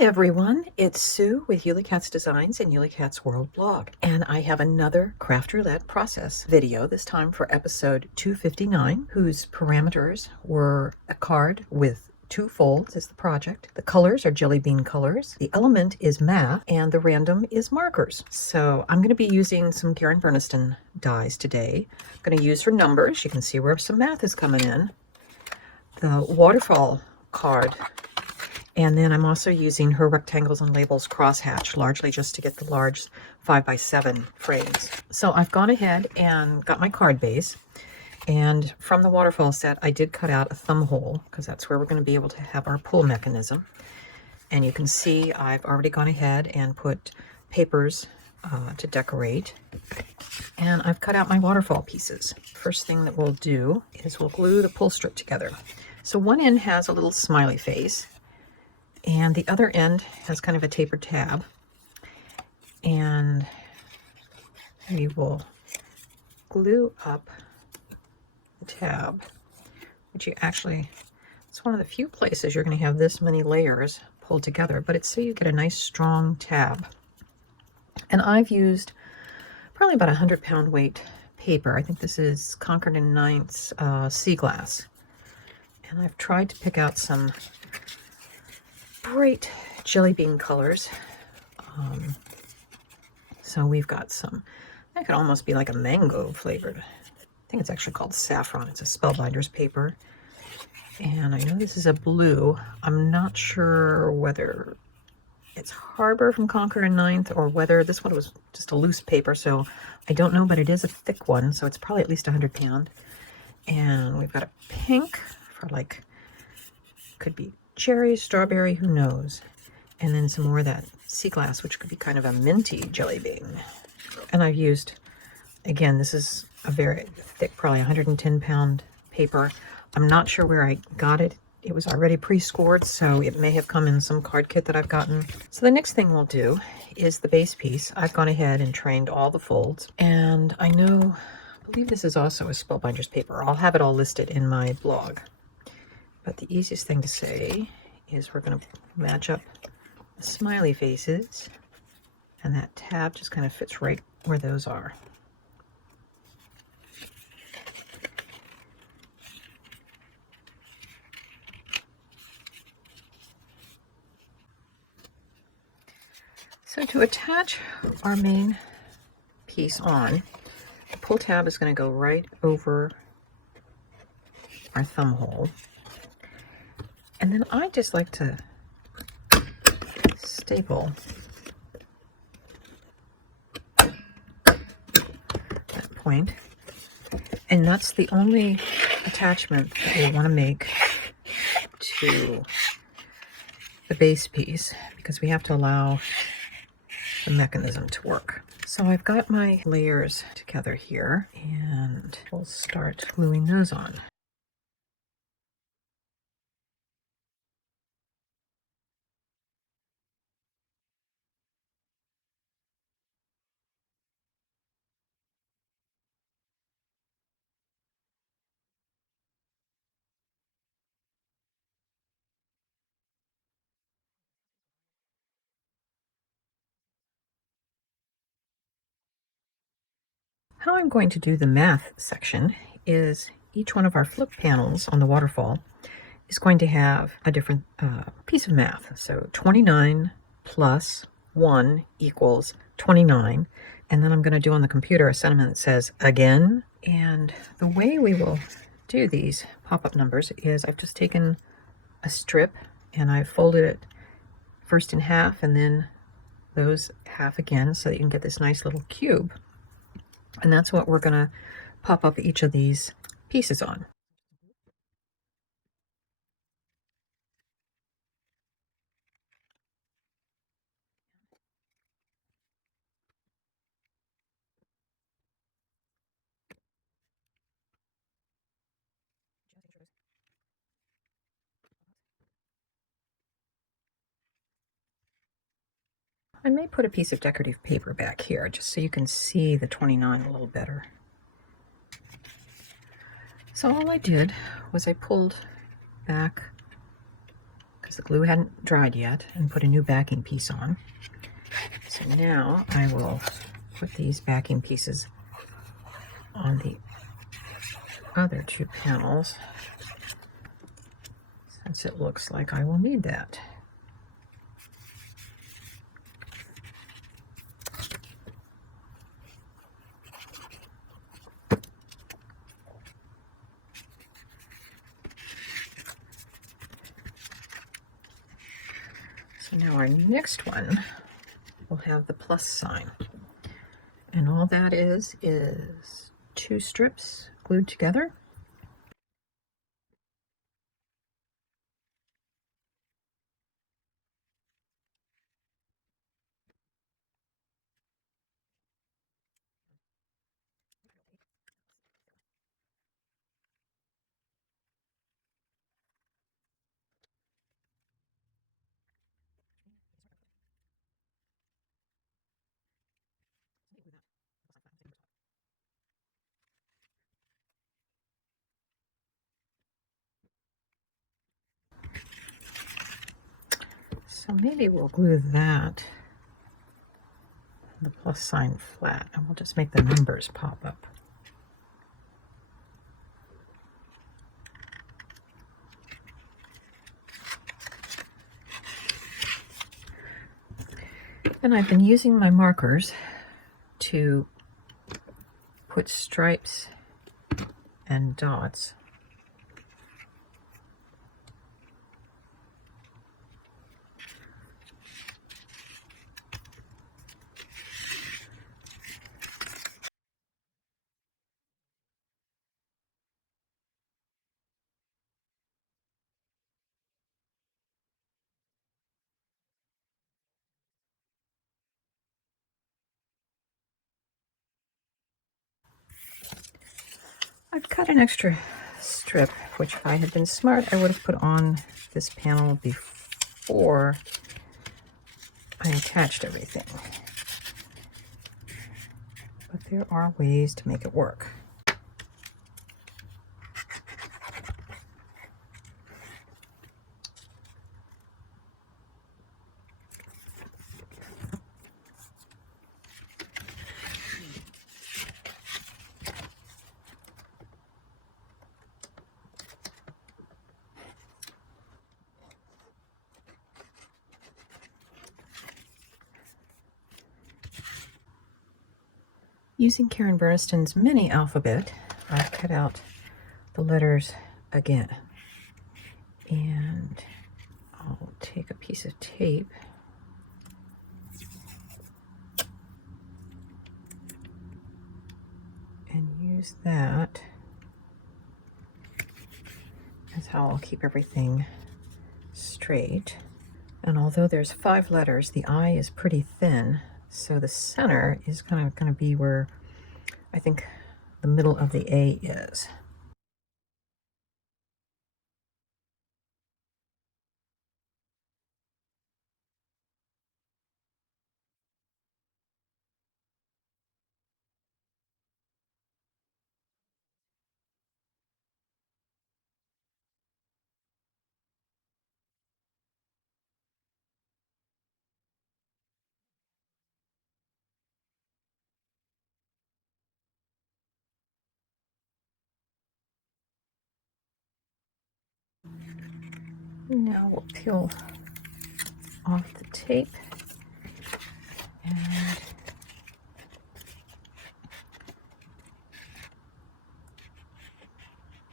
Hi everyone, it's Sue with Ully Cat's Designs and Ully Cat's World blog, and I have another Craft Roulette process video, this time for episode 259, whose parameters were a card with 2 folds is the project. The colors are jelly bean colors, the element is math, and the random is markers. So I'm going to be using some Karen Berniston dies today. I'm going to use her numbers. You can see where some math is coming in. The Waterfall card. And then I'm also using her rectangles and labels crosshatch, largely just to get the large 5x7 frames. So I've gone ahead and got my card base. And from the Waterfall set, I did cut out a thumb hole because that's where we're going to be able to have our pull mechanism. And you can see I've already gone ahead and put papers to decorate. And I've cut out my Waterfall pieces. First thing that we'll do is we'll glue the pull strip together. So one end has a little smiley face, and the other end has kind of a tapered tab. And we will glue up the tab, which it's one of the few places you're going to have this many layers pulled together, but it's so you get a nice strong tab. And I've used probably about 100-pound weight paper. I think this is Concord & Ninth's sea glass. And I've tried to pick out some bright jelly bean colors. So we've got some, that could almost be like a mango flavored. I think it's actually called saffron. It's a Spellbinders paper. And I know this is a blue. I'm not sure whether it's Harbor from Concord & Ninth or whether this one was just a loose paper. So I don't know, but it is a thick one. So it's probably at least 100 pound. And we've got a pink for like, could be cherry, strawberry, who knows. And then some more of that sea glass, which could be kind of a minty jelly bean. And I've used, again, this is a very thick, probably 110-pound paper. I'm not sure where I got it. It was already pre-scored, so it may have come in some card kit that I've gotten. So the next thing we'll do is the base piece. I've gone ahead and trained all the folds. And I believe this is also a Spellbinders paper. I'll have it all listed in my blog. But the easiest thing to say is we're going to match up the smiley faces, and that tab just kind of fits right where those are. So to attach our main piece on, the pull tab is going to go right over our thumb hole. And then I just like to staple that point. And that's the only attachment that we want to make to the base piece, because we have to allow the mechanism to work. So I've got my layers together here, and we'll start gluing those on. How I'm going to do the math section is each one of our flip panels on the Waterfall is going to have a different piece of math. So 29 plus 1 equals 29. And then I'm going to do on the computer a sentiment that says again. And the way we will do these pop-up numbers is I've just taken a strip and I've folded it first in half and then those half again so that you can get this nice little cube. And that's what we're going to pop up each of these pieces on. I may put a piece of decorative paper back here just so you can see the 29 a little better. So all I did was I pulled back because the glue hadn't dried yet, and put a new backing piece on. So now I will put these backing pieces on the other two panels, since it looks like I will need that. So now our next one will have the plus sign. And all that is 2 strips glued together. So maybe we'll glue that, the plus sign, flat, and we'll just make the numbers pop up. And I've been using my markers to put stripes and dots I've cut an extra strip, which if I had been smart, I would have put on this panel before I attached everything. But there are ways to make it work. Using Karen Burniston's mini alphabet, I've cut out the letters again. And I'll take a piece of tape and use that as how I'll keep everything straight. And although there's 5 letters, the I is pretty thin, so the center is kind of going to be where I think the middle of the A is. Now we'll peel off the tape and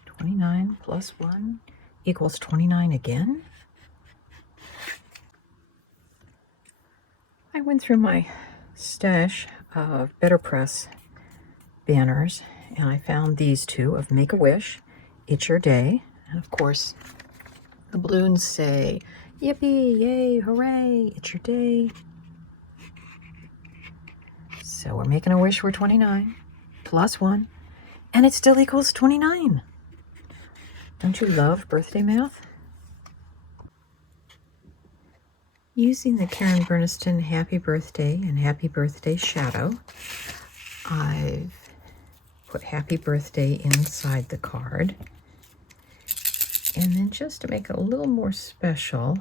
(29 plus 1 equals 29 again. I went through my stash of Better Press banners and I found these 2 of Make-A-Wish, It's Your Day, and of course the balloons say, yippee, yay, hooray, it's your day. So we're making a wish for 29 plus 1, and it still equals 29. Don't you love birthday math? Using the Karen Burniston Happy Birthday and Happy Birthday shadow, I've put Happy Birthday inside the card. And then just to make it a little more special,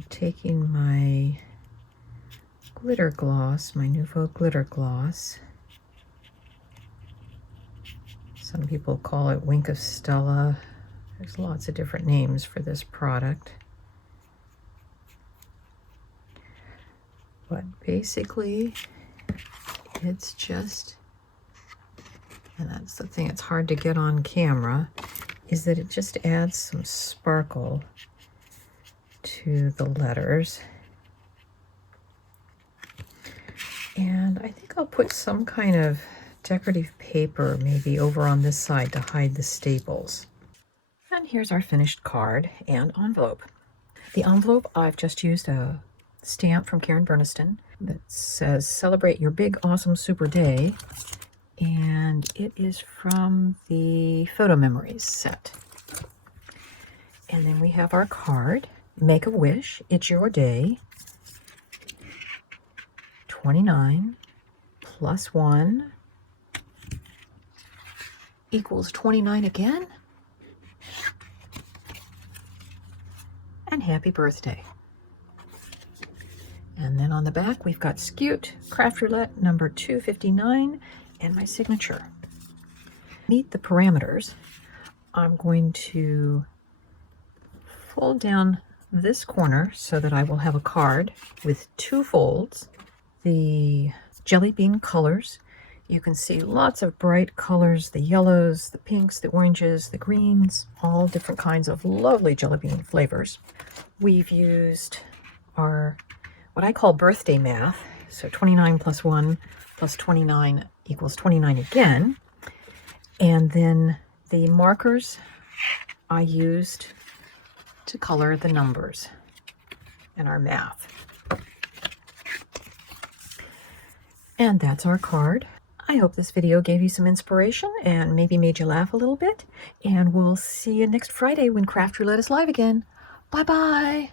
I'm taking my glitter gloss, my Nouveau glitter gloss. Some people call it Wink of Stella. There's lots of different names for this product. But basically, it's just, and that's the thing, it's hard to get on camera, is that it just adds some sparkle to the letters. And I think I'll put some kind of decorative paper maybe over on this side to hide the staples. And here's our finished card and envelope. The envelope, I've just used a stamp from Karen Berniston that says celebrate your big awesome super day, and it is from the Photo Memories set. And then we have our card, make a wish, it's your day, 29 plus 1 equals 29 again, and happy birthday. And then on the back, we've got Scute, Craft Roulette number 259, and my signature. Meet the parameters. I'm going to fold down this corner so that I will have a card with 2 folds. The jelly bean colors, you can see lots of bright colors, the yellows, the pinks, the oranges, the greens, all different kinds of lovely jelly bean flavors. We've used our, what I call birthday math, so 29 plus 1 plus 29 equals 29 again. And then the markers I used to color the numbers in our math. And that's our card. I hope this video gave you some inspiration and maybe made you laugh a little bit. And we'll see you next Friday when Craft Roulette is live again. Bye-bye.